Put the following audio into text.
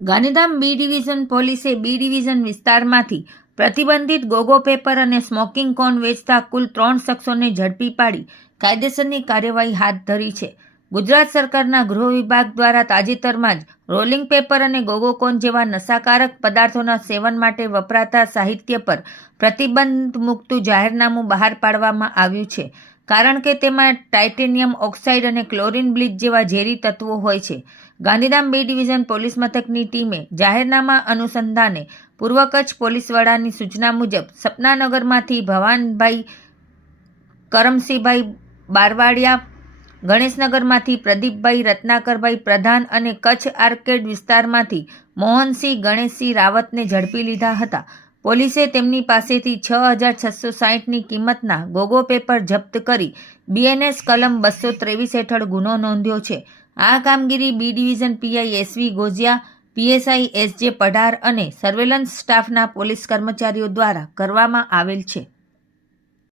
Gandhidham B division પોલીસે B division વિસ્તારમાંથી પ્રતિબંધિત ગોગો પેપર અને સ્મોકિંગ કોન વેચતા કુલ ત્રણ શખ્સોને ઝડપી પાડી કાયદેસરની કાર્યવાહી હાથ ધરી છે. ગુજરાત સરકારના ગૃહ વિભાગ દ્વારા તાજેતરમાં જ રોલિંગ પેપર અને ગોગો કોન જેવા નશાકારક પદાર્થોના સેવન માટે વપરાતા સાહિત્ય પર પ્રતિબંધ મૂકતું જાહેરનામું બહાર પાડવામાં આવ્યું છે. કારણ કે તેમાં ટાઇટેનિયમ ઓક્સાઇડ અને ક્લોરીન બ્લીચ જેવા ઝેરી તત્વો હોય છે. ગાંધીધામ બી ડિવિઝન પોલીસ મથકની ટીમે જાહેરનામા અનુસંધાને પૂર્વ કચ્છ પોલીસ વડાની સૂચના મુજબ સપનાનગરમાંથી ભવાનભાઈ કરમસિંહભાઈ બારવાડિયા, ગણેશનગરમાંથી પ્રદીપભાઈ રત્નાકરભાઈ પ્રધાન અને કચ્છ આર્કેડ વિસ્તારમાંથી મોહનસિંહ ગણેશસિંહ રાવતને ઝડપી લીધા હતા. પોલીસે તેમની પાસેથી છ હજાર છસો સાહીઠની કિંમતના ગોગો પેપર જપ્ત કરી બીએનએસ કલમ બસો ત્રેવીસ હેઠળ ગુનો નોંધ્યો છે. આ કામગીરી B division PI SV Goziya, PSI SJ Padhar અને સર્વેલન્સ સ્ટાફના પોલીસ કર્મચારીઓ દ્વારા કરવામાં આવેલ છે.